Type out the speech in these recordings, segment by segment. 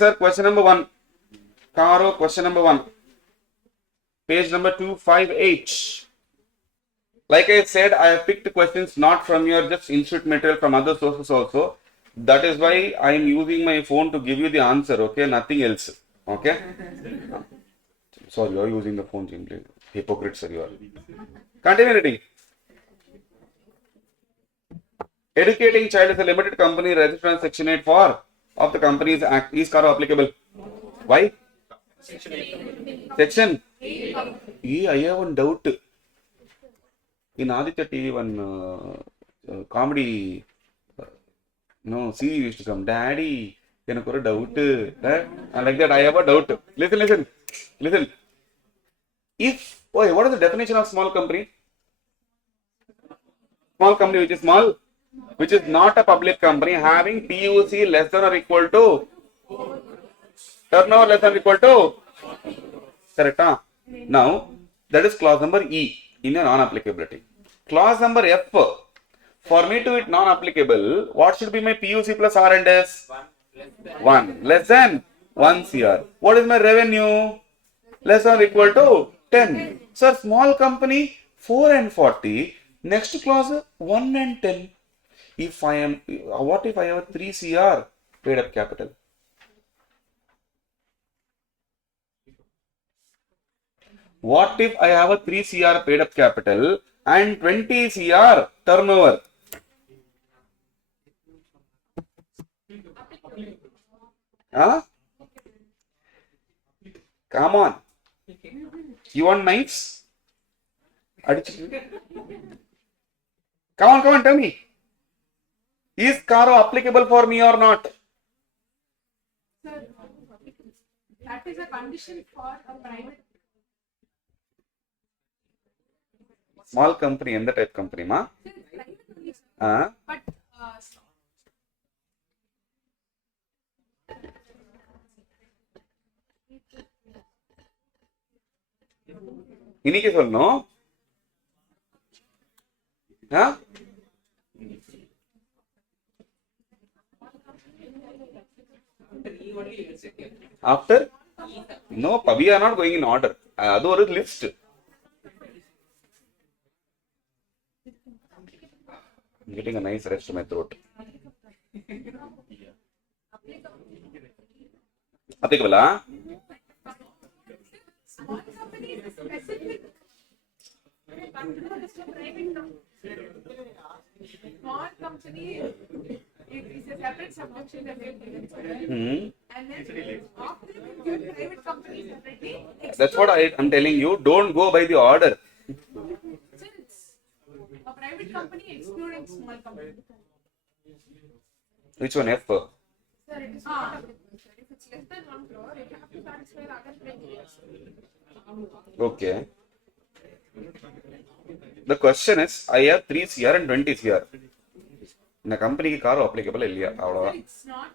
sir, question number 1. CARO question number 1. Page number 258. Like I said, I have picked questions not from your just institute material, from other sources also. That is why I am using my phone to give you the answer, okay? Nothing else, okay? Sorry, you are using the phone simply. Hypocrite, sir, you are. Continue reading. Educating child is a limited company registered on Section 8 for of the Companies Act. Is CARO applicable? Why? Section? I have one doubt. In Auditor TV, one comedy series used to come. Daddy, can I have a doubt? And like that, I have a doubt. Listen. What is the definition of small company? Small company which is small, which is not a public company, having PUC less than or equal to turnover less than or equal to. Correct? Huh? Now, that is clause number E in a non-applicability. Clause number F, for me to it non-applicable, what should be my PUC plus R&S? 1. Less than 1 CR. What is my revenue? Less than or equal to 10. Sir, small company 4 and 40. Next clause 1 and 10. What if I have 3 CR paid up capital? What if I have a 3 CR paid up capital and 20 CR turnover? Huh? Come on. You want knives? Come on, tell me. Is CARO applicable for me or not? Sir, that is a condition for a private. Small company, and the type company, ma? But இன்னைக்கு சொல்லணும். After? No, we are not going in order. That is a list. I'm getting a nice rest to my throat. Applicable, huh? small company is specific. Small company is a separate subsection that we have given. And then after we give private company separately. That's what I'm telling you. Don't go by the order. So it's a private company excluding small company. Which one? F? Sir, it is not applicable, sir. If it's less than 1 crore, it have to satisfy the other criteria. Okay. The question is, I have 3 CR and 20 CR. In a company, CARO applicable. It's not.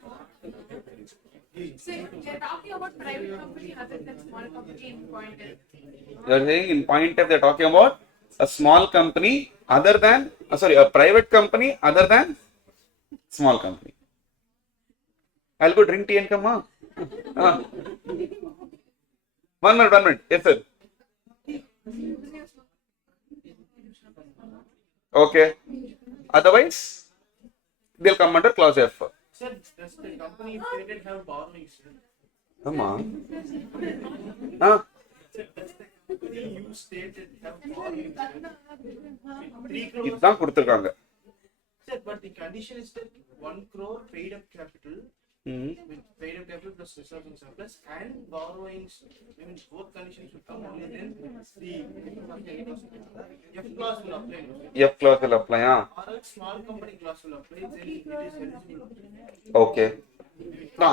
Say, we are talking about private company other than small company in point F. You are saying in point F, they are talking about a small company other than, a private company other than small company. I'll go drink tea and come on. 1 minute. Yes, sir. Okay. Otherwise, they'll come under clause F. Sir, does the company stated have borrowings? Come on. You stated have borrowings. 3 crore. இதுதான் கொடுத்திருக்காங்க. Sir, but the condition is that 1 crore paid up capital with paid up capital plus reserves and surplus and borrowings. I mean, both conditions should come only then the F clause will apply. F clause will apply. Or else small company clause will apply. Then it is eligible. Okay. No,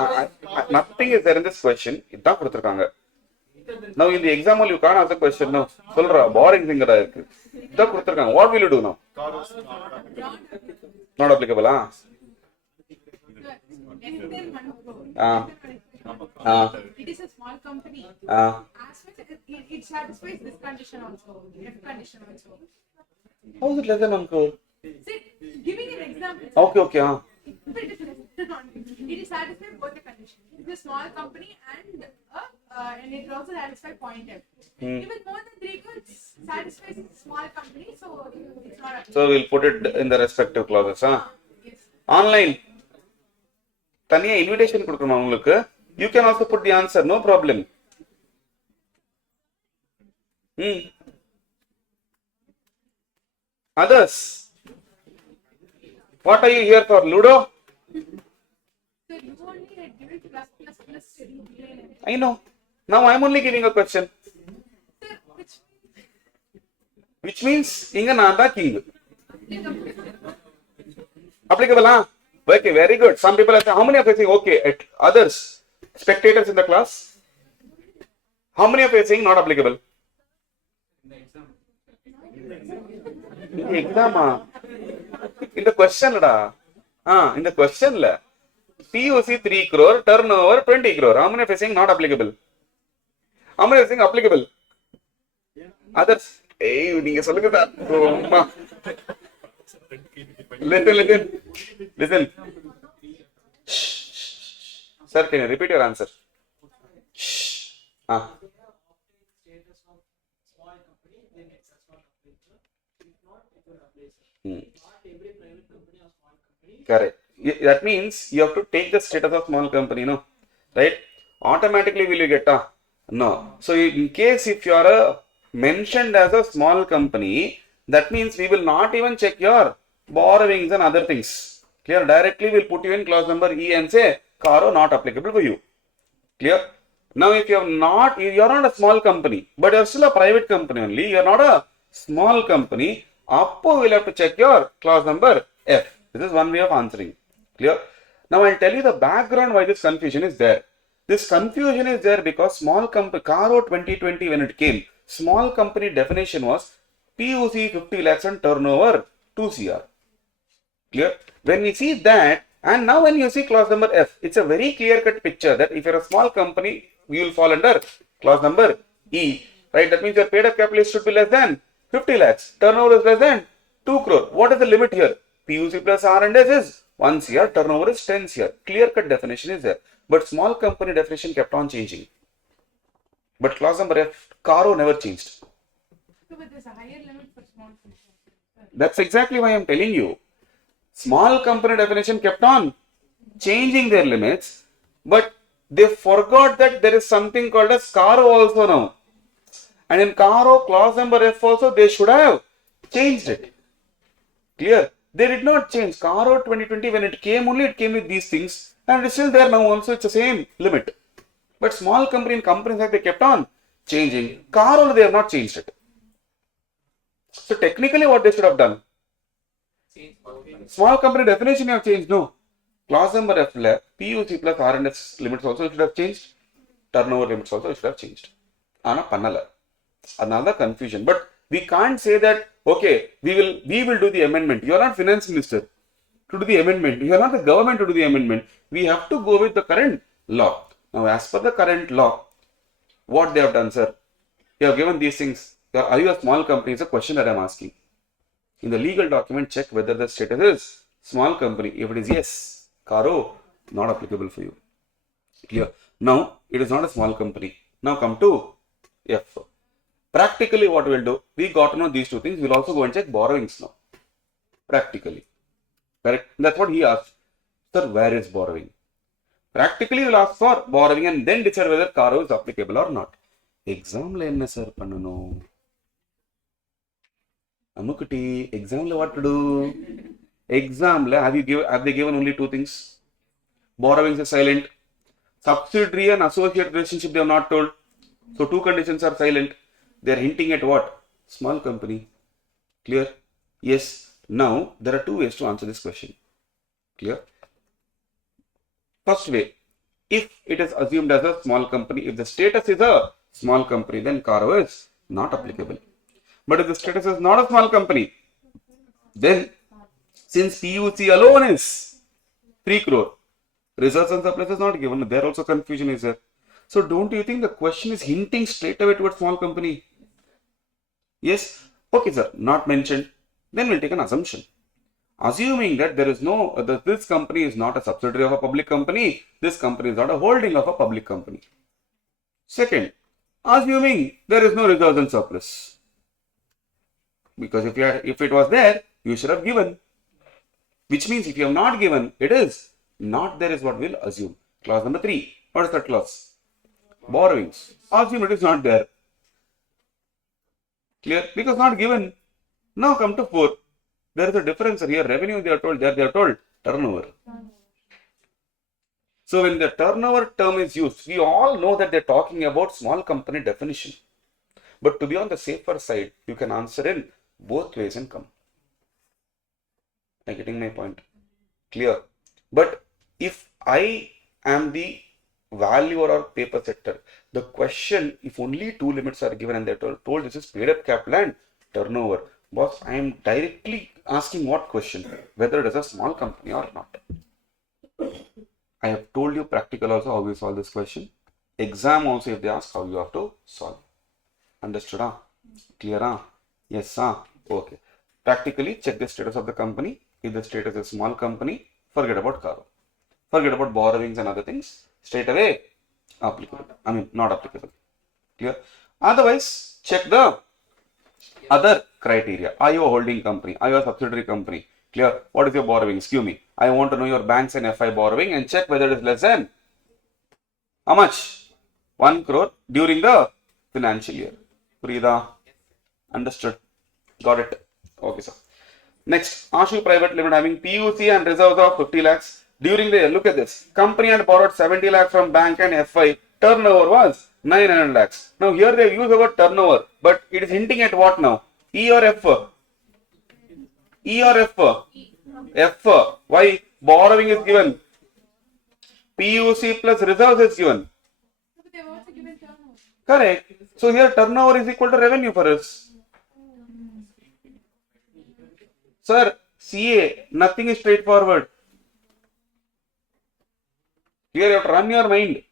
nothing is there in this question. இதுதான் கொடுத்திருக்காங்க. Now in the example you can't ask the question now. சொல்றா boring thingடா இருக்கு. இத கொடுத்திருக்காங்க. What will you do now? Not applicable, ah? It is a small company. As much as it satisfies this condition also. F condition also. How is it less than 1 crore? See, giving an example. Okay. It is satisfying both the conditions. is a small company and it also satisfies point F. Even more than 3 crore satisfies a small company, so it's not applicable. So we'll put it in the respective clauses. Huh? Yes. Online. தனியா invitation கொடுக்கணும் உங்களுக்கு. You can also put the answer, no problem. Others. What are you here for, Ludo? So you only had given plus. I know. Now I'm only giving a question. Sir, Which means, inga நான் தான் king. Applicable, huh? Okay, very good. Some people are saying, how many of you are saying, okay, others, spectators in the class? How many of you are saying not applicable? In the exam, in the question, in the question, POC 3 crore, turnover 20 crore. How many of you are saying not applicable? How many of you are saying applicable? Others, hey, you சொல்லுங்க sir. Listen. Sir, can you repeat your answer? Correct. That means you have to take the status of small company, no? Right? Automatically will you get a? No. So in case if you are mentioned as a small company, that means we will not even check your borrowings and other things. Clear? Directly we'll put you in clause number E and say CARO not applicable for you. Clear? Now if you are not a small company, but you are still a private company only, you are not a small company, appo we'll have to check your clause number F. This is one way of answering. Clear? Now I'll tell you the background why this confusion is there. This confusion is there because small company, CARO 2020 when it came, small company definition was POC 50 lakhs and turnover 2 CR. Clear? When we see that, and now when you see clause number F, it's a very clear-cut picture that if you're a small company, you will fall under clause number E. Right? That means your paid-up capital should be less than 50 lakhs. Turnover is less than 2 crore. What is the limit here? POC plus R and S is 1 CR. Turnover is 10 CR. Clear-cut definition is there. But small company definition kept on changing. But clause number F, CARO never changed. So, but there's a higher limit for small companies. That's exactly why I'm telling you. Small company definition kept on changing their limits, but they forgot that there is something called as CARO also now. And in CARO, clause number F also, they should have changed it. Clear? They did not change. CARO 2020, when it came, only it came with these things. And it's still there now also, it's the same limit. But small company and companies like they kept on changing. CARO, they have not changed it. So technically what they should have done? Small company definition you have changed, no. Clause number F, POC plus R and S limits also should have changed. Turnover limits also should have changed. Ana pannala. Another confusion. But we can't say that, okay, we will do the amendment. You are not finance minister to do the amendment. You are not the government to do the amendment. We have to go with the current law. Now, as per the current law, what they have done, sir? You have given these things. Are you a small company? It's a question that I am asking. In the legal document, check whether the status is small company. If it is yes, CARO, not applicable for you. Clear? Now, it is not a small company. Now come to F. Practically what we'll do, we got to know these two things. We'll also go and check borrowings now. Practically. Correct? That's what he asked. Sir, where is borrowing? Practically we'll ask for borrowing and then decide whether CARO is applicable or not. Exam la enna sir pannano? Amukuti, exam la what to do? Exam la have they given only two things? Borrowings is silent. Subsidiary and associate relationship they have not told. So two conditions are silent. They are hinting at what? Small company. Clear? Yes. Now there are two ways to answer this question. Clear? First way, if it is assumed as a small company, if the status is a small company, then CARO is not applicable. But if the status is not a small company, then since PUC alone is 3 crore, reserves and surplus is not given. There also confusion is there. So don't you think the question is hinting straight away towards small company? Yes? Okay, sir. Not mentioned. Then we'll take an assumption. Assuming that there is no, that this company is not a subsidiary of a public company, this company is not a holding of a public company. Second, assuming there is no reserves and surplus. Because if it was there, you should have given. Which means if you have not given, it is not there is what we'll assume. Clause number 3. What is that clause? Borrowings. Assume it is not there. Clear? Because not given. Now come to 4. There is a difference here. Revenue they are told, there they are told turnover. So when the turnover term is used, we all know that they're talking about small company definition. But to be on the safer side, you can answer in both ways and come. Am I getting my point? Clear? But if I am the valuer or paper setter, the question, if only 2 limits are given and they're told this is paid up capital and turnover, boss, I am directly asking what question? Whether it is a small company or not. I have told you practical also how you solve this question. Exam also if they ask how you have to solve. Understood? Clear? Yes? Okay. Practically check the status of the company. If the status is small company, forget about CARO. Forget about borrowings and other things. Straight away applicable. I mean not applicable. Clear? Otherwise, check the other criteria. Are you a holding company? Are you a subsidiary company? Clear? What is your borrowing? Excuse me. I want to know your banks and FI borrowing and check whether it is less than how much? 1 crore during the financial year. Purida? Understood? Got it? Okay, sir. Next, Ashu Private Limited having PUC and reserves of 50 lakhs. During the year, look at this. Company had borrowed 70 lakhs from bank and FI. Turnover was 900 lakhs. Now here they use the word turnover, but it is hinting at what now? E or F? E or F? F. Why? Borrowing is given. PUC plus reserves is given. But they've also given turnover. Correct. So here turnover is equal to revenue for us. Sir, CA, nothing is straightforward. Here you have to run your mind.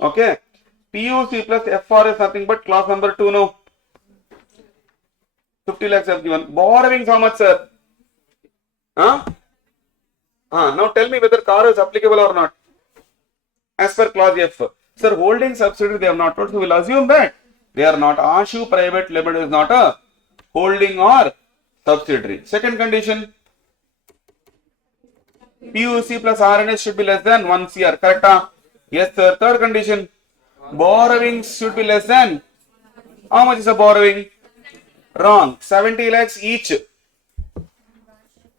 Okay. PUC plus FR is nothing but clause number 2 now. 50 lakhs have given. Borrowings how much, sir? Now tell me whether CARO is applicable or not. As per clause F. Sir, holding subsidiary they have not told, so we will assume that they are not. Ashu Private Limited is not a holding or subsidiary. Second condition, PUC plus RNS should be less than 1 CR. Correct? Yes, sir. Third condition, borrowings should be less than. How much is the borrowing? Wrong. 70 lakhs each.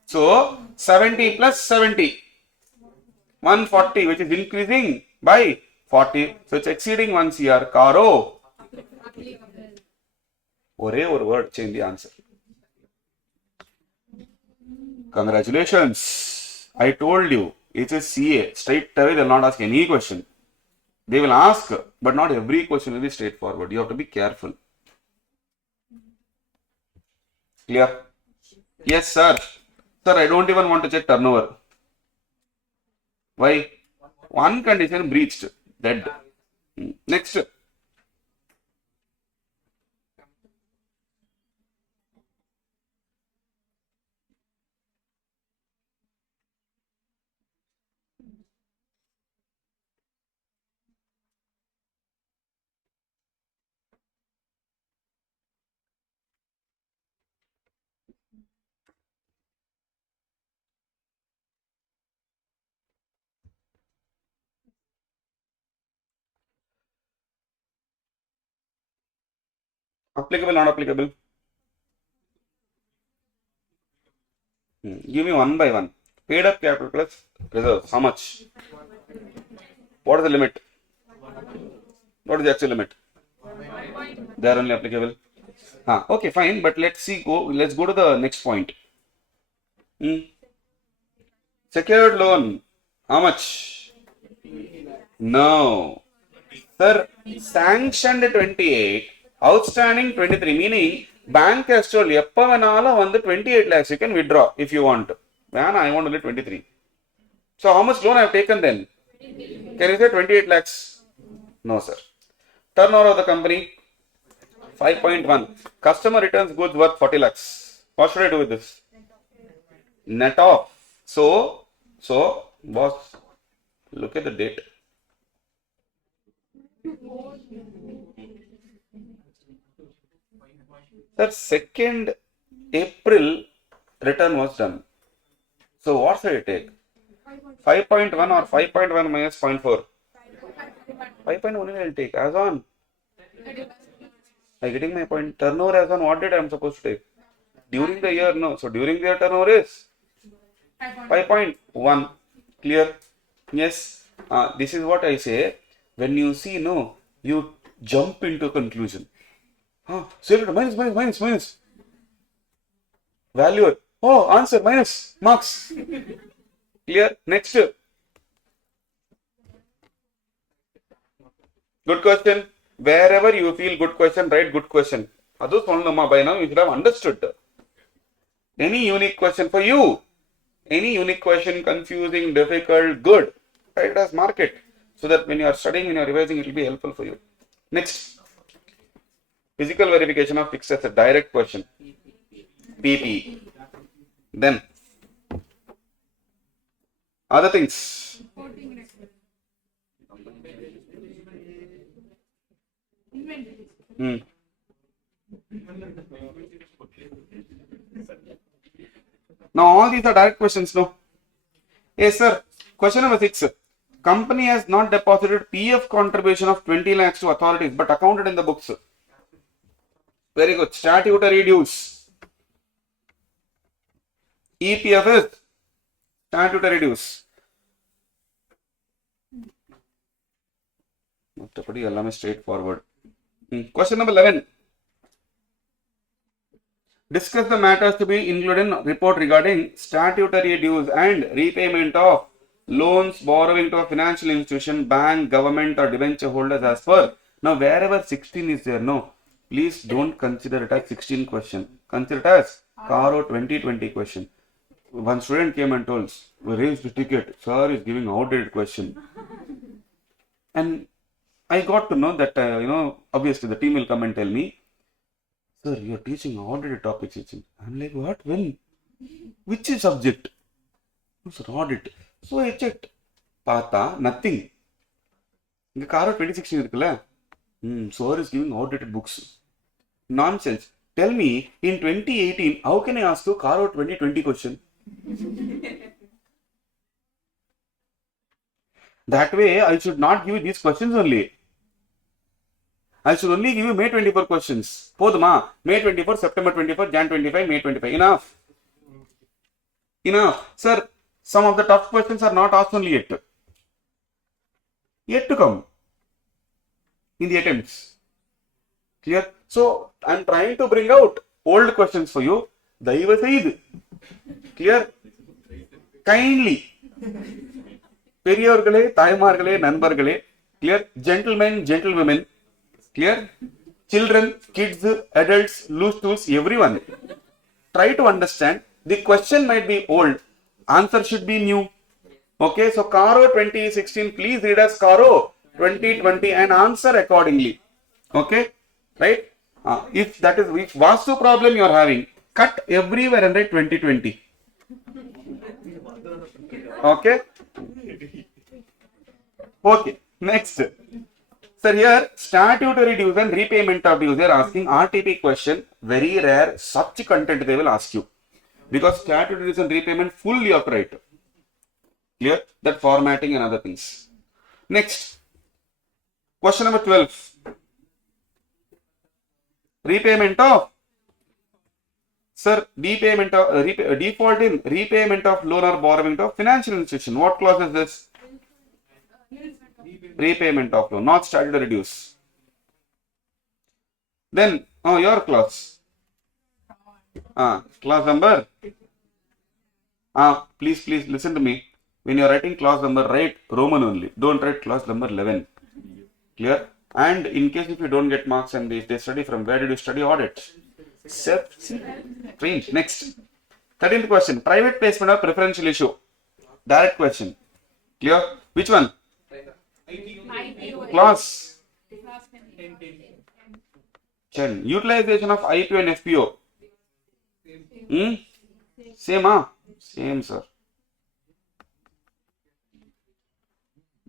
So 70 plus 70. 140, which is increasing by 40. So it's exceeding 1 CR. CARO. Ore or word change the answer. Congratulations. I told you it is CA. Straight away they will not ask any question. They will ask, but not every question will be straightforward. You have to be careful. Clear? Yes, sir. Sir, I don't even want to check turnover. Why? One condition breached. Dead. Next. Applicable, not applicable? Give me one by one. Paid up capital plus reserves. How much? What is the limit? What is the actual limit? They are only applicable. Okay, fine. But let's see. Let's go to the next point. Secured loan. How much? No. Sir, sanctioned 28, outstanding 23. Meaning, bank has told you, on the 28 lakhs you can withdraw if you want. Man, I want only 23. So how much loan I have taken then? Can you say 28 lakhs? No, sir. Turnover of the company 5.1. Customer returns goods worth 40 lakhs. What should I do with this? net off. So, boss, look at the date. Sir, 2nd April return was done. So what should I take? 5.1 or 5.1 minus 0.4? 5.1 only I'll take. As on, I'm getting my point. Turnover as on what date I'm supposed to take? During the year, no. So during the year turnover is 5.1. Clear? Yes. This is what I say. When you see, no, you jump into conclusion. Zero minus. Value. Oh, answer minus marks. Clear? Next. Good question. Wherever you feel good question, write good question. By now you should have understood. Any unique question for you? Any unique question, confusing, difficult, good. Write it as mark it. So that when you are studying, when you are revising, it will be helpful for you. Next. Physical verification of fixed asset. Direct question. PP. Then. Other things. Now all these are direct questions, no? Yes, sir. Question number 6. Company has not deposited PF contribution of 20 lakhs to authorities but accounted in the books. Very good. Statutory dues. EPF is statutory dues. Straightforward. Question number 11. Discuss the matters to be included in report regarding statutory dues and repayment of loans borrowing to a financial institution, bank, government or debenture holders as per. Now wherever 16 is there, no, please don't consider it as 16 question. Consider it as CARO 2020 question. One student came and told, we raised the ticket, sir is giving outdated question. And I got to know that, obviously the team will come and tell me, sir, you are teaching audited topics. I'm like, what? When? Which subject? Sir, audit. So I checked. Pata, nothing. The CARO 2016 sir is giving outdated books. Nonsense. Tell me, in 2018, how can I ask you CARO 2020 question? That way, I should not give you these questions only. I should only give you May 24 questions. Poduma, May 24, September 24, Jan 25, May 25. Enough. Enough. Sir, some of the tough questions are not asked only yet. Yet to come in the attempts. Clear? So, I am trying to bring out old questions for you. Daiva Said. Clear? Kindly. பெரியவர்களே தாய்மார்களே நண்பர்களே clear gentlemen gentlewomen clear children kids adults loose tools everyone try to understand the question might be old answer should be new okay so CARO 2016 please read as CARO 2020 and answer accordingly okay right if that is if vastu problem you are having cut everywhere and write 2020 okay. Okay, next. Sir, here statutory dues and repayment of dues. They are asking RTP question. Very rare. Such content they will ask you. Because statutory dues and repayment fully operate. Clear? That formatting and other things. Next. Question number 12. Repayment of. Sir, default in repayment of loan or borrowing to financial institution. What clause is this? Repayment of loan, not statutory dues. Then, your clause. Clause number. Please listen to me. When you are writing clause number, write Roman only. Don't write clause number 11. Clear? And in case if you don't get marks and they study from where did you study audit? Strange. Next. 13th question. Private placement or preferential issue. Direct question. Clear? Which one? IPO. Clause. Utilization of IPO and FPO. Same, Same, sir.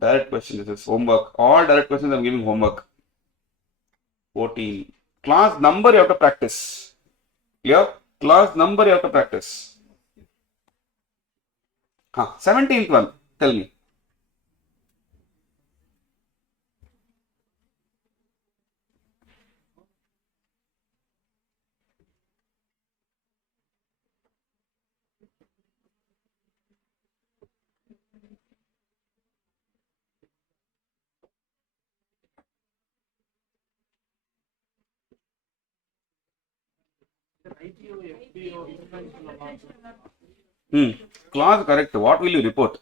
Direct question. This is homework. All direct questions I'm giving homework. 14. Class number you have to practice. Clear? Class number you have to practice. 17th one. Tell me. IPO, FPO, international awards. Class correct. What will you report?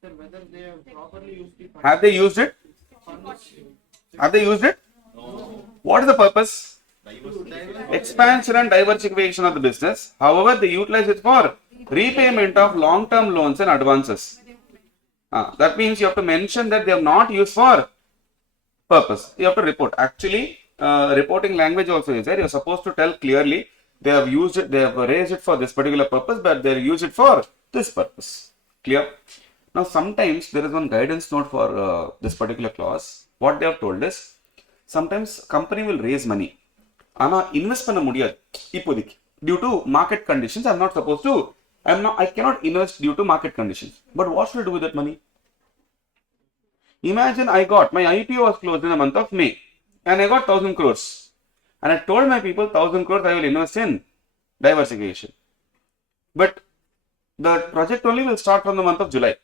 Sir, whether they have properly used the Have they used it? funds Have they used it? What is the purpose? to divert Expansion and diversification of the business. However, they utilize it for repayment of long-term loans and advances. That means you have to mention that they have not used for purpose. You have to report. Actually, reporting language also is there. You're supposed to tell clearly they have used it, they have raised it for this particular purpose, but they use it for this purpose. Clear? Now, sometimes there is one guidance note for this particular clause. What they have told is, sometimes company will raise money. ஆனா invest பண்ண முடியாது இப்போதைக்கு due to market conditions. I cannot invest due to market conditions. But what should I do with that money? Imagine I got my IPO was closed in the month of May and I got 1000 crores and I told my people 1000 crores I will invest in diversification. But the project only will start from the month of July.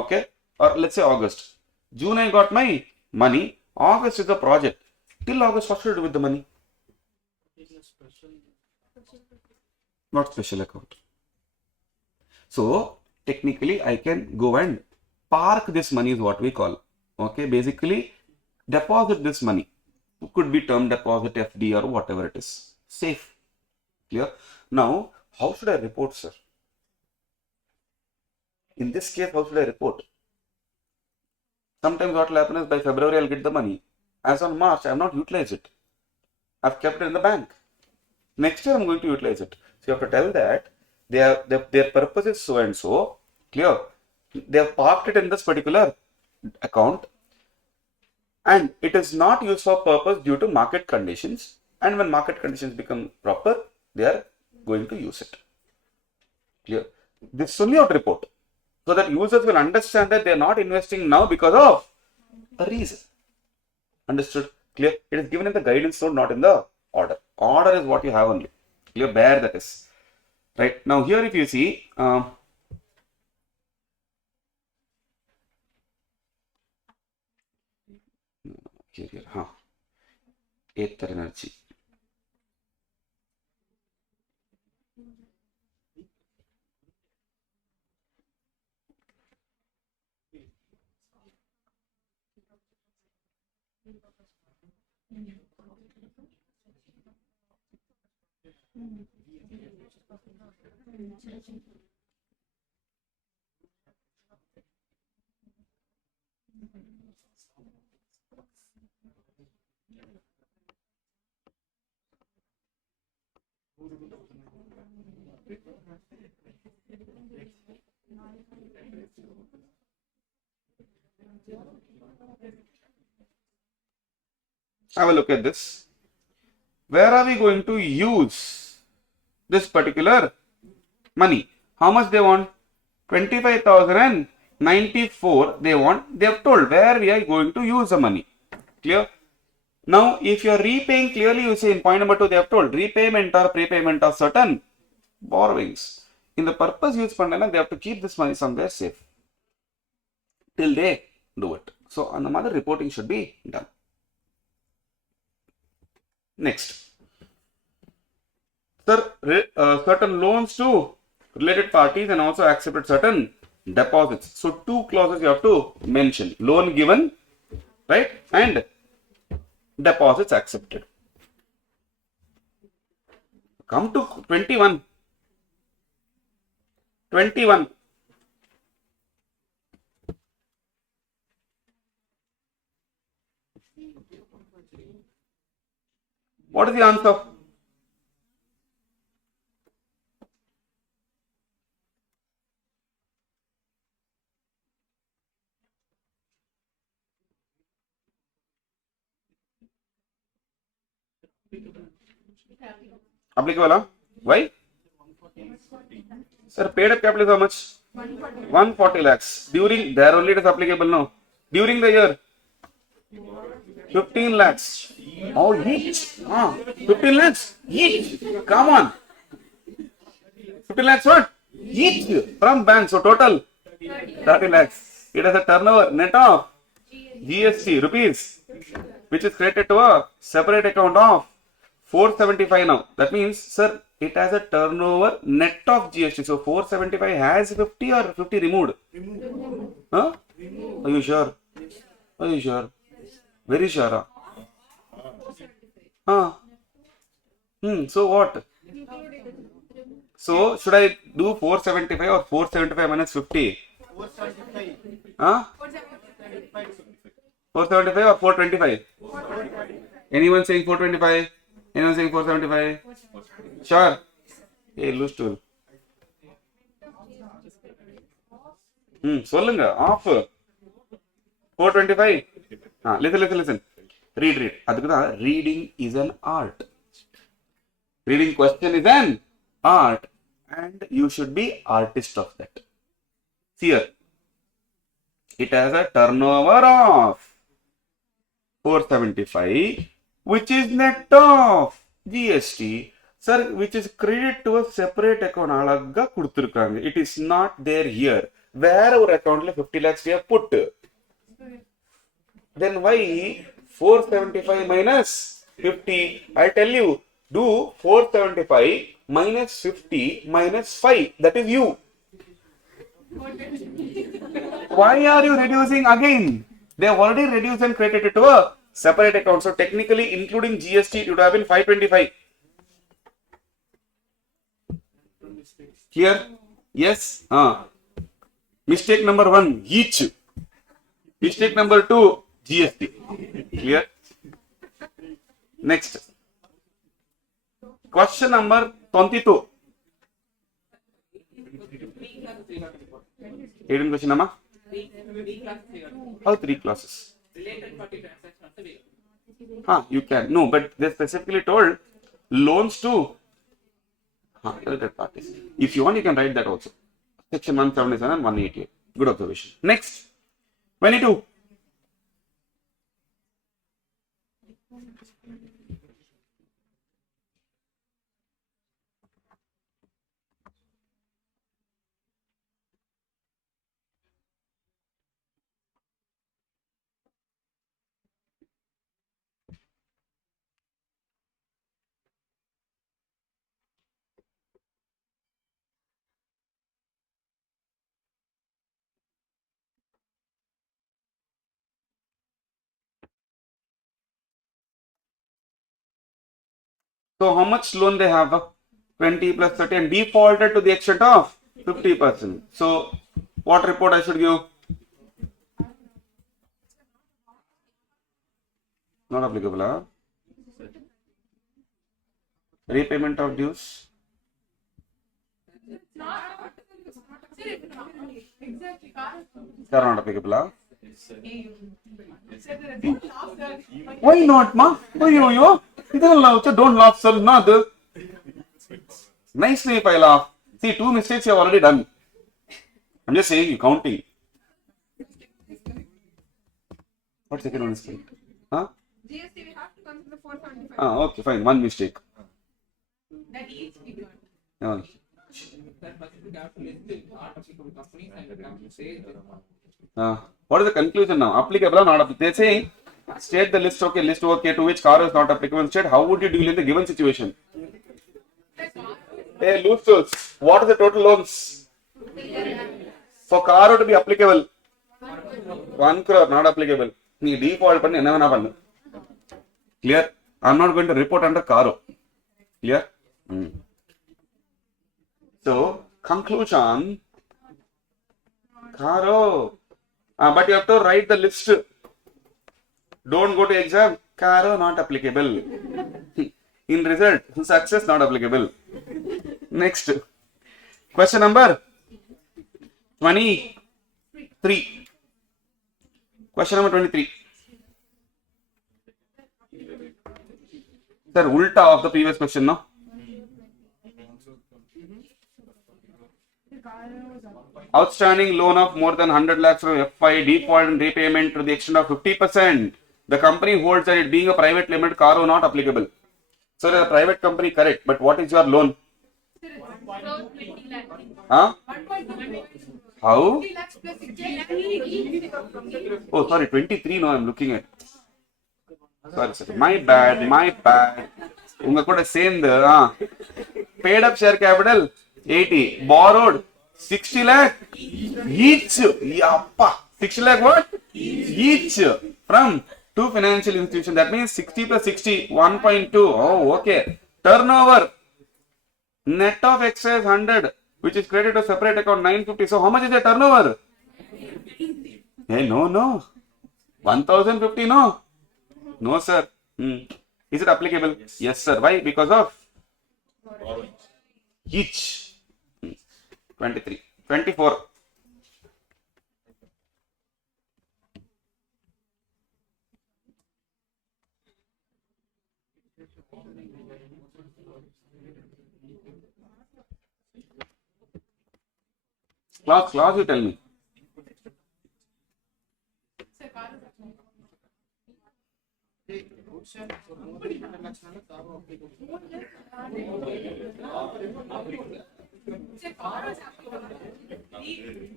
Okay, or let's say August. June I got my money. August is the project. Till August, what should I do with the money? Not special account. So technically, I can go and park this money is what we call. Okay, basically deposit this money. It could be term deposit, FD or whatever it is. Safe. Clear? Now, how should I report, sir? In this case, how should I report? Sometimes what will happen is by February, I'll get the money. As on March, I have not utilized it. I've kept it in the bank. Next year, I'm going to utilize it. So you have to tell that their purpose is so and so. Clear? They have parked it in this particular account and it is not used for purpose due to market conditions. And when market conditions become proper, they are going to use it. Clear? This only have to report so that users will understand that they are not investing now because of a reason. Understood? Clear? It is given in the guidance note, not in the order. Order is what you have only. Clear? Where that is. Right? Now here if you see, here, Ether energy. Have a look at this. Where are we going to use this particular money? How much they want? 25,094 they want. They have told where we are going to use the money. Clear? Now, if you are repaying, clearly you say in point number 2, they have told repayment or prepayment of certain borrowings. In the purpose use fund, they have to keep this money somewhere safe till they do it. So, another reporting should be done. Next. Sir, certain loans to related parties and also accepted certain deposits. So, two clauses you have to mention. Loan given, right? And deposits accepted. Come to 21. 21. What is the answer? Applicable, huh? Why? Sir, paid up capital is how much? 140 lakhs. During, there only it is applicable now. During the year, 15 lakhs. Oh, each. 15 lakhs. Each. Come on. 15 lakhs what? Each from bank. So total 30 lakhs. It has a turnover net of GST rupees, which is credited to a separate account of 475 now. That means, sir, it has a turnover net of GST. So 475 has 50 or 50 removed? Huh? Are you sure? Are you sure? Very sure. Huh? So what? So should I do 475 or 475 minus 50? 475. Huh? 475 or 425? Anyone saying 425? Anyone saying 475? Sure. Hey, loose tool. சொல்லுங்க of 425. Listen. Read. அதுக்கு தான் reading is an art. Reading question is an art and you should be artist of that. Here, it has a turnover of 475, which is net of GST, sir, which is credit to a separate account. Alagga kuduthirukanga. It is not there here. Where our account le 50 lakhs we have put. Then why 475 minus 50? I'll tell you. Do 475 minus 50 minus 5. That is you. Why are you reducing again? They have already reduced and credited to a separate account. So technically, including GST, it would have been 525. Clear? Yes? Mistake number 1, each. Mistake number 2, GST. Clear? Next. Question number 22. 18 question, Amma? How 3 classes? You can. No, but they specifically told loans to related parties. If you want, you can write that also. Section 177 and 188. Good observation. Next. 22. So how much loan they have? 20 plus 30 and defaulted to the extent of 50%. So what report I should give? Not applicable, huh? Repayment of dues? Exactly. They are not applicable, huh? Why not, ma? You? Don't laugh, sir. Not. Nicely if I laugh. See, 2 mistakes you have already done. I'm just saying, you counting. What second one is correct? Huh? GST we have to consider 475. Okay, fine. 1 mistake. That each we got. Yeah. What is the conclusion now? Applicable or not applicable? They say state the list okay, to which CARO is not applicable. State how would you deal in the given situation? Hey, loose tools. What are the total loans? For CARO to be applicable, 1 crore not applicable. You default panni enna vena pannu. Clear? I'm not going to report under CARO. Clear? So, conclusion, CARO. But you have to write the list. Don't go to exam. CARO not applicable. In result, success not applicable. Next. Question number 23. Question number 23. Sir, ulta of the previous question, no? Outstanding loan of more than 100 lakhs from FI, default and repayment to the extent of 50%. The company holds that it being a private limited, CARO not applicable. So, the private company, correct. But what is your loan? Sir, 20 lakhs. Huh? 1.2 How? 50 lakhs plus 60 lakhs. Oh, sorry, 23. No, I'm looking at. Sorry, sir. My bad. My bad. Unga kuda same the. Paid up share capital 80. Borrowed 60 lakh each. Yappa. 60 lakh what? Each from two financial institutions. That means 60 plus 60, 1.2. Oh, okay. Turnover. Net of excess 100, which is credited to separate account 950. So how much is the turnover? Hey, no. 1050, no. No, sir. Is it applicable? Yes, sir. Why? Because of each. 23. 24. Clause, you tell me. Sir, CARO. Outstanding for more than 100 lakhs nalla CARO applicable. Sir, CARO is applicable.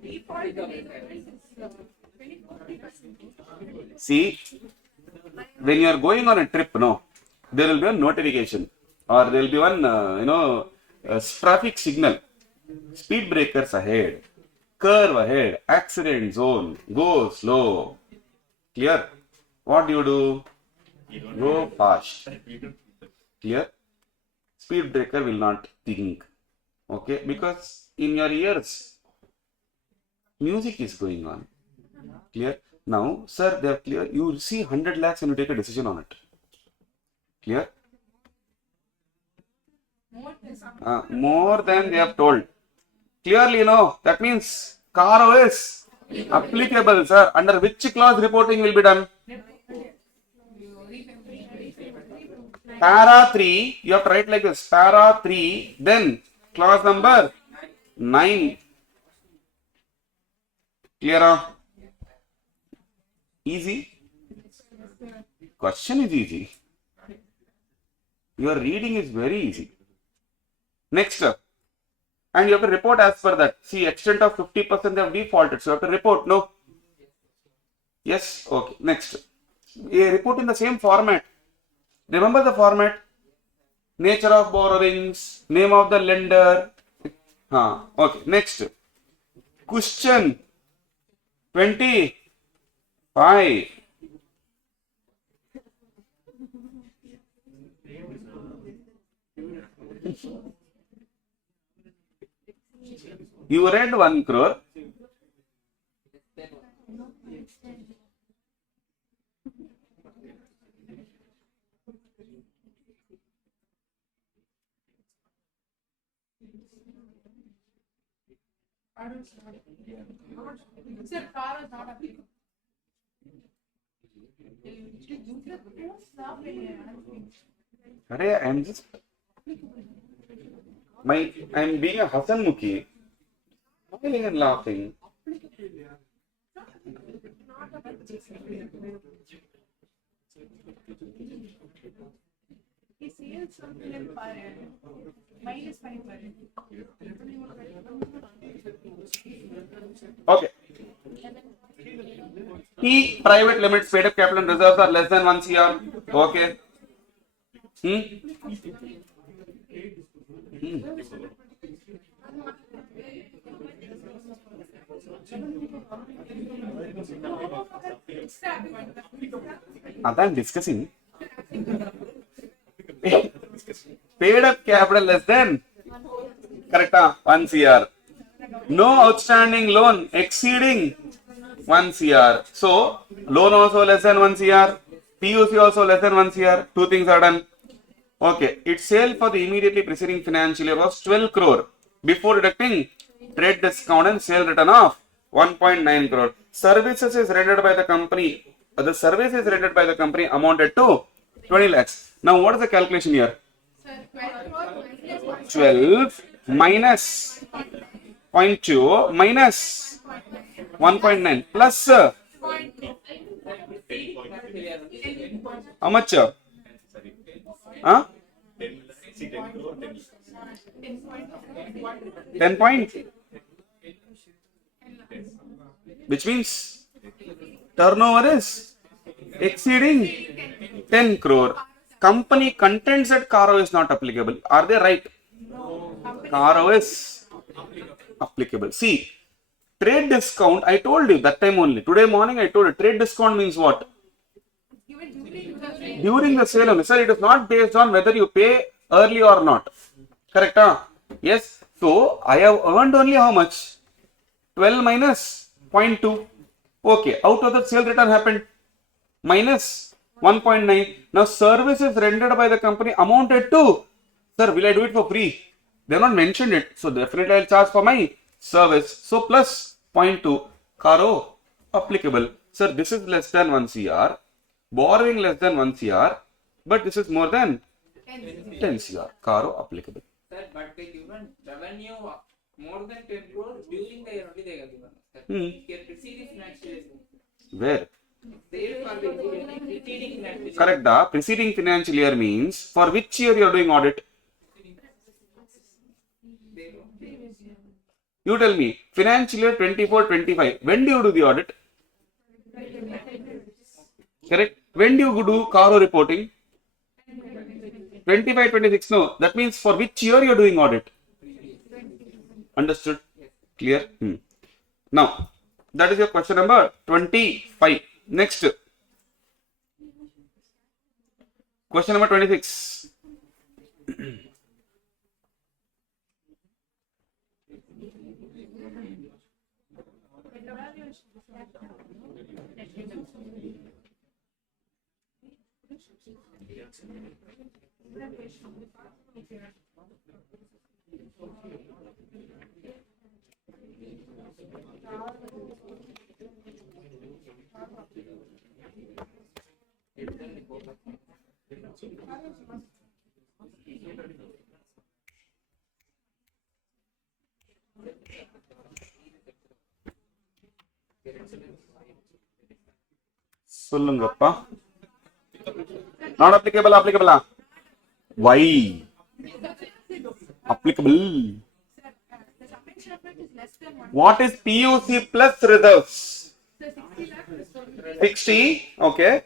Default repayment is 24%. See, when you are going on a trip, no, there will be a notification or there will be one, traffic signal. Speed breakers ahead, curve ahead, accident zone, go slow. Clear? What do you do? Go fast. Clear? Speed breaker will not think. Okay? Because in your ears, music is going on. Clear? Now, sir, they have clear. You see 100 lakhs and you take a decision on it. Clear? More than they have told. Clearly, no. That means CARO is applicable, sir. Under which clause reporting will be done? Para 3, you have to write like this. Para 3, then clause number 9. Clear? Easy? Question is easy. Your reading is very easy. Next. And you have to report as per that. See, extent of 50% they have defaulted. So you have to report, no? Yes? Okay. Next. A report in the same format. Remember the format? Nature of borrowings, name of the lender. Okay. Next. Question 25. You read 1 crore. Sir, CARO is not applicable. Arey, I'm just. I'm being a Hassan Mukhi. Smiling and laughing. He sales something like minus 5%. Okay. P private limits paid up capital and reserves are less than 1 CR. Okay. I'm discussing. Paid up capital less than, correct? 1 CR. No outstanding loan exceeding 1 CR. So, loan also less than 1 CR. PUC also less than 1 CR. Two things are done. Okay. Its sale for the immediately preceding financial year was 12 crore before deducting trade discount and sale return of 1.9 crore. Services is rendered by the company. The services rendered by the company amounted to 20 lakhs. Now what is the calculation here? Sir, 12 crore minus 12 minus 0.2 minus 1.9 plus how much? Huh? 10 point, which means turnover is exceeding 10 crore. Company contends that CARO is not applicable. Are they right? CARO is applicable. See, trade discount, I told you that time only. Today morning I told you trade discount means what? During the sale only. Sir, it is not based on whether you pay early or not. Correct? Huh? Yes. So, I have earned only how much? 12 minus 0.2. Okay. Out of the sale return happened minus 1.9. Now, services rendered by the company amounted to, sir, will I do it for free? They have not mentioned it. So, definitely I will charge for my service. So, plus 0.2. CARO applicable. Sir, this is less than 1 CR. Borrowing less than 1 CR. But this is more than 10 CR. CARO applicable. Sir, but they given revenue more than 10 crore during the year only they have given. Sir. Here preceding financial year. Where? Sales for the preceding financial year. Correct. The preceding financial year means for which year you are doing audit? You tell me. Financial year 24-25. When do you do the audit? Correct. When do you do CARO reporting? 25-26. No. That means for which year you are doing audit? Understood? Clear? Now, that is your question number 25. Next. Question number 26. சொல்லுங்கப்பா. Not applicable, applicable. Why? Applicable. the summation of it is less than 1. What is PUC plus reserves? So 60 lakh is 60, okay.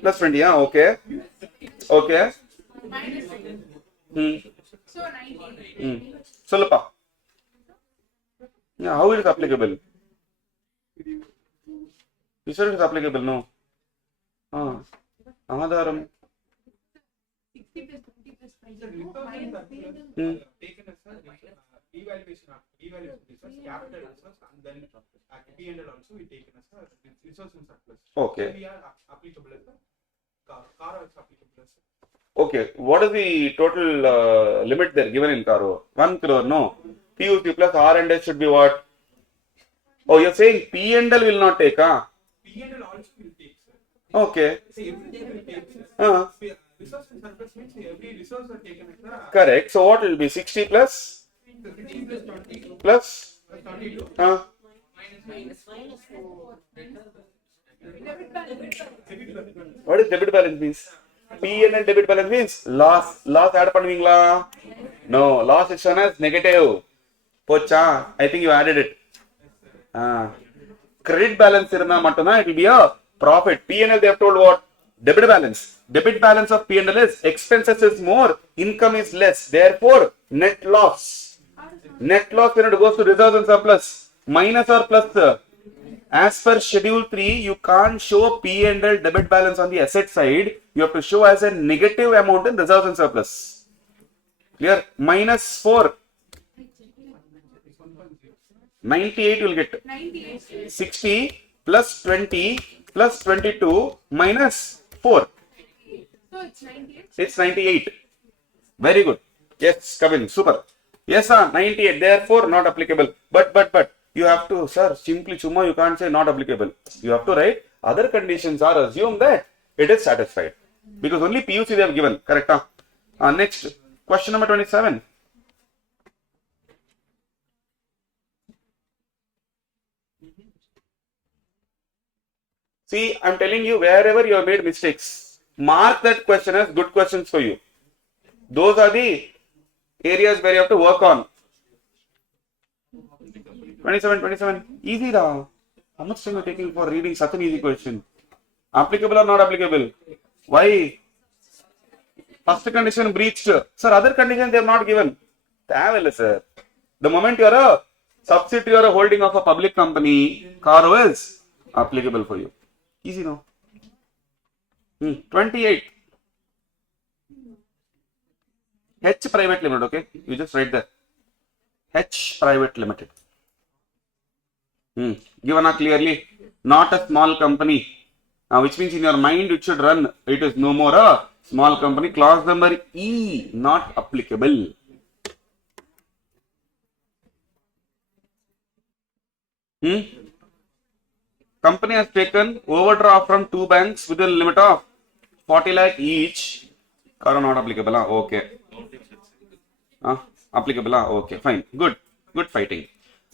Plus 20, yeah, okay. Okay. minus 6. So 90. சொல்லுப்பா. Yeah, how it is applicable? You said it is applicable, no? ஆதாரம். 60 plus 20 plus 5. Taken as a evaluation resource, capital resource, and then P&L also we taken as a resource in surplus. Okay. We are applicable as a CARO is applicable as a. Okay, what is the total limit there given in CARO? 1 crore, no. PUC plus R&S should be what? Oh, you're saying P&L will not take, huh? P&L also will take, sir. Okay. See, everything will take, sir. Resource in surplus means every resource are taken as a. Correct. So what will be 60 plus? 15 plus 20 Plus? plus 22. What is debit balance means? P&L debit balance means loss. Loss add பண்ணுவீங்களா? No. Loss is shown as negative. போச்சா? I think you added it. Credit balance இருந்தா மட்டும்தான் it will be a profit. P&L they have told what? Debit balance. Debit balance of P&L is expenses is more, income is less. Therefore, net loss. Net loss when it goes to reserves and surplus. Minus or plus. As per schedule 3, you can't show P&L debit balance on the asset side. You have to show as a negative amount in reserves and surplus. Clear? Minus 4. 98 you will get. 98. 60 plus 20 plus 22 minus 4. So it's 98. It's 98. Very good. Yes, Kevin. Super. Yes, sir. 98. Therefore, not applicable. But. You have to, sir, simply chumma, you can't say not applicable. You have to write other conditions are assumed that it is satisfied. Because only PUC they have given. Correct? Next, question number 27. See, I'm telling you, wherever you have made mistakes, mark that question as good questions for you. Those are the areas where you have to work on. 27. Easy da. How much time are you taking for reading such an easy question? Applicable or not applicable? Why? First condition breached. Sir, other conditions they have not given. Sir. The moment you are a subsidiary or a holding of a public company, CARO is applicable for you. Easy no? 28. H private limited, okay? You just write there. H private limited. Given clearly, not a small company. Which means in your mind it should run. It is no more a small company. Clause number E, not applicable. Company has taken overdraft from 2 banks with a limit of 40 lakh each. CARO not applicable. Okay. Applicable. Okay, fine. Good fighting.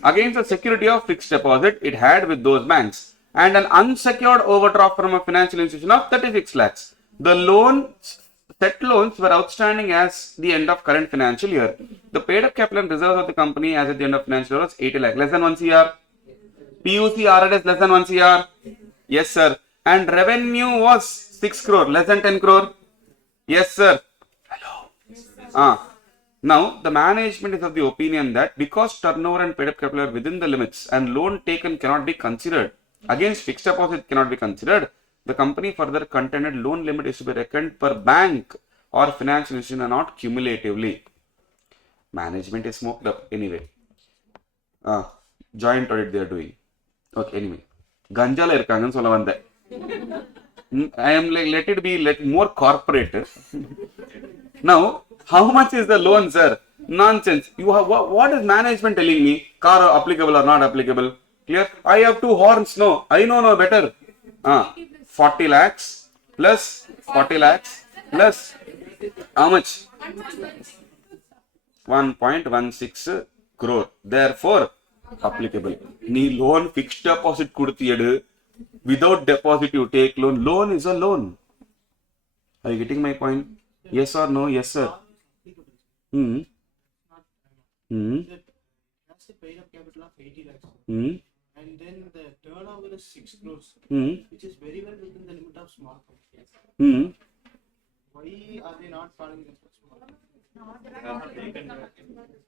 Against the security of fixed deposit it had with those banks and an unsecured overdraft from a financial institution of 36 lakhs. The set loans were outstanding as the end of current financial year. The paid up capital and reserves of the company as at the end of financial year was 80 lakh. Less than 1 CR. PUC RRS less than 1 CR. Yes, sir. And revenue was 6 crore. Less than 10 crore. Yes, sir. Hello. Now, the management is of the opinion that because turnover and paid up capital are within the limits and loan taken cannot be considered, against fixed deposit cannot be considered, the company further contended loan limit is to be reckoned per bank or financial institution and not cumulatively. Management is smoked up anyway. Joint audit they are doing. Okay, anyway. Ganjala irkangan solla vanda. I am like, let it be more corporate. Now, how much is the loan, sir? Nonsense. You have what is management telling me? CARO applicable or not applicable? Clear? I have 2 horns. No, I know no better. 40 lakhs plus 40 lakhs plus how much? 1.16 crore. Therefore, applicable. Nee loan fixed deposit kudutiyadu. Without deposit you take loan. Loan is a loan. Are you getting my point? Yes or no? Yes, sir. That's the paid up capital of 80 lakhs. And then the turnover is 6 crores, which is very well within the limit of small companies. Why are they not following this small?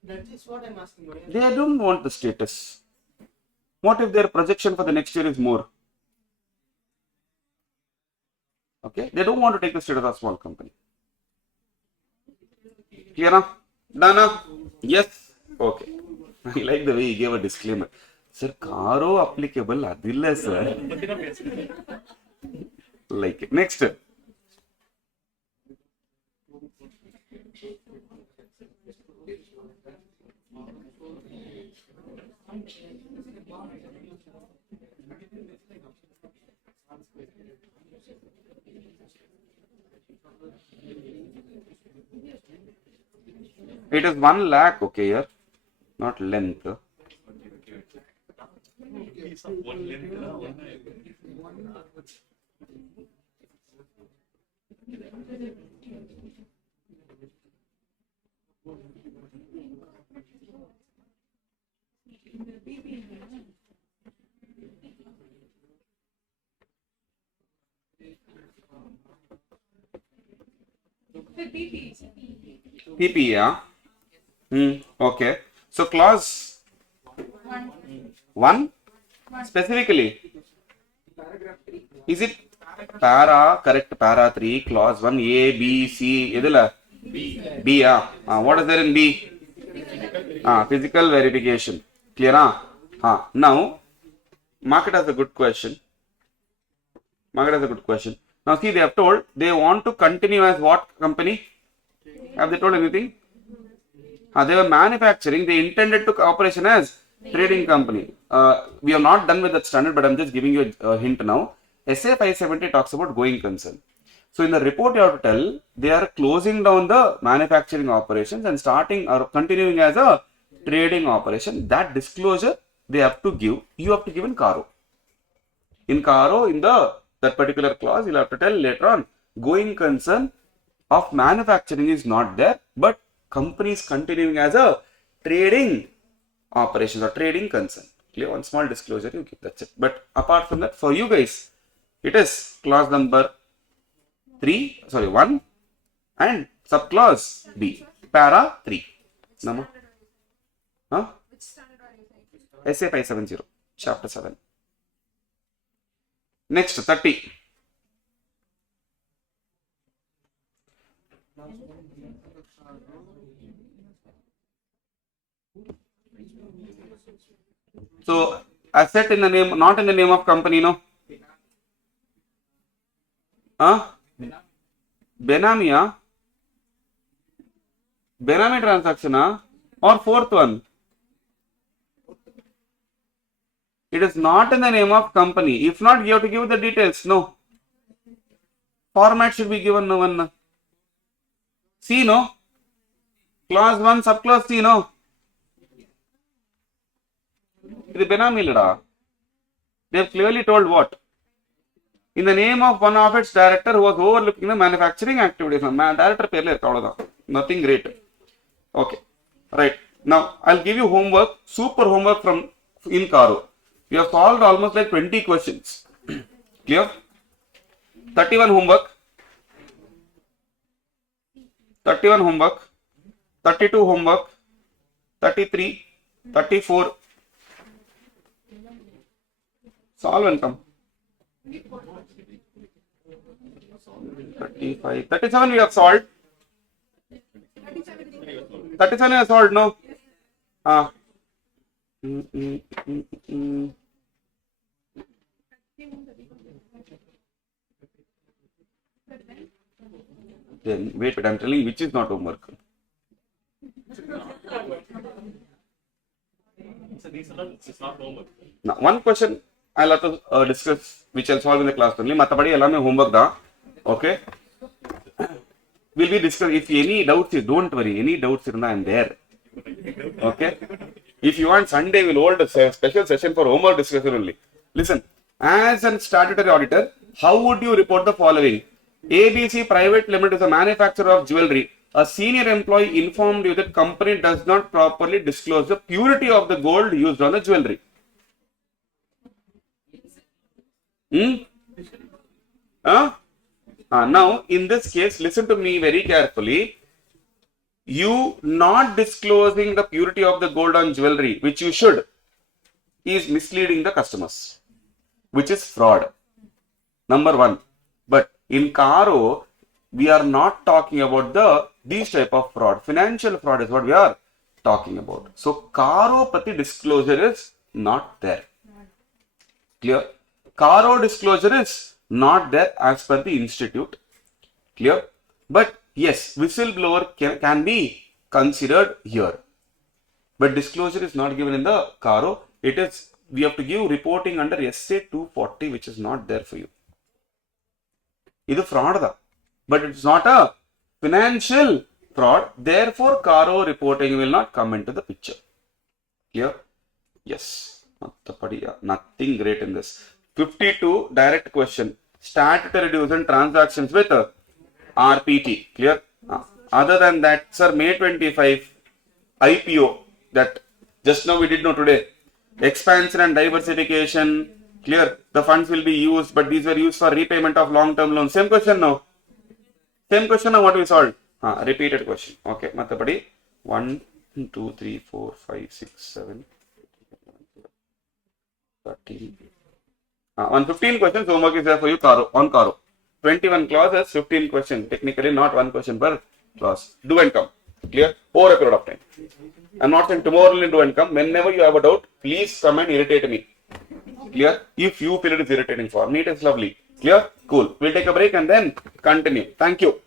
That is what I'm asking. They don't want the status. What if their projection for the next year is more? Okay, they don't want to take the status of small company. Clear now? Done? Yes? Okay. I like the way he gave a disclaimer. Sir, CARO applicable, adilla sir. Like it. Next. It is 1 lakh, okay, here, not length. PP, yeah. Okay. So clause 1 specifically. Is it para, correct, para 3, clause 1, A, B, C, edula? B, yeah. What is there in B? Physical verification. Clear? Now, mark it as a good question. Now see, they have told they want to continue as what company? Have they told anything? They were manufacturing. They intended to operation as trading company. We have not done with that standard, but I'm just giving you a hint now. SA 570 talks about going concern. So in the report, you have to tell they are closing down the manufacturing operations and starting or continuing as a trading operation. That disclosure they have to give. You have to give in CARO. In CARO, in the that particular clause, you'll have to tell later on, going concern of manufacturing is not there, but company is continuing as a trading operations or trading concern. Clear? One small disclosure you give, that's it. But apart from that, for you guys, it is clause number 1 and subclause B, para 3. Nama? Huh? Which standard are you saying? SA 570, chapter 7. Next, 30. So, asset in the name, not in the name of company, no? Huh? Benami, Benami transaction, or fourth one? It is not in the name of company. If not, you have to give the details. No. Format should be given. No one. C, no. Clause 1, subclause C, no. It is Benami lada. They have clearly told what? In the name of one of its director who was overlooking the manufacturing activities. Director perle nothing great. Okay. Right. Now, I'll give you homework, super homework from in CARO. We have solved almost like 20 questions. Clear? 31 homework. 31 homework. 32 homework. 33. 34. Solve and come. 35. 37 we have solved. 37 we have solved, no? Then wait, I'm telling you which is not homework. It's not homework. Now, one question I'll have to discuss, which I'll solve in the class only. Matabadi allame homework da. Okay. Will be discussed. If any doubts, don't worry. Any doubts, I'm there. Okay. If you want Sunday, we'll hold a special session for homework discussion only. Listen, as a statutory auditor, how would you report the following? ABC Private Limited is a manufacturer of jewelry. A senior employee informed you that company does not properly disclose the purity of the gold used on the jewelry. Now, in this case, listen to me very carefully. You not disclosing the purity of the gold on jewelry, which you should, is misleading the customers, which is fraud. Number one. But in CARO, we are not talking about these type of fraud. Financial fraud is what we are talking about. So, CARO Pati disclosure is not there. Clear? CARO disclosure is not there as per the institute. Clear? But yes, whistleblower can be considered here. But disclosure is not given in the CARO. It is, we have to give reporting under SA 240, which is not there for you. This is fraud. But it's not a financial fraud. Therefore, CARO reporting will not come into the picture. Clear? Yes. Nothing great in this. 52, direct question. Statutory dues and transactions with RPT. Clear? Other than that, sir, May 25, IPO, that just now we did know today. Expansion and diversification. Clear? The funds will be used, but these were used for repayment of long-term loans. Same question now. Same question now what we solved. Repeated question. Okay. Mathapadi. 1, 2, 3, 4, 5, 6, 7, 13. 115 questions homework is there for you on CARO. 21 clauses, 15 questions. Technically not one question per clause. Do and come. Clear? Over a period of time. I'm not saying tomorrow only do and come. Whenever you have a doubt, please come and irritate me. Clear? If you feel it is irritating for me, it is lovely. Clear? Cool. We'll take a break and then continue. Thank you.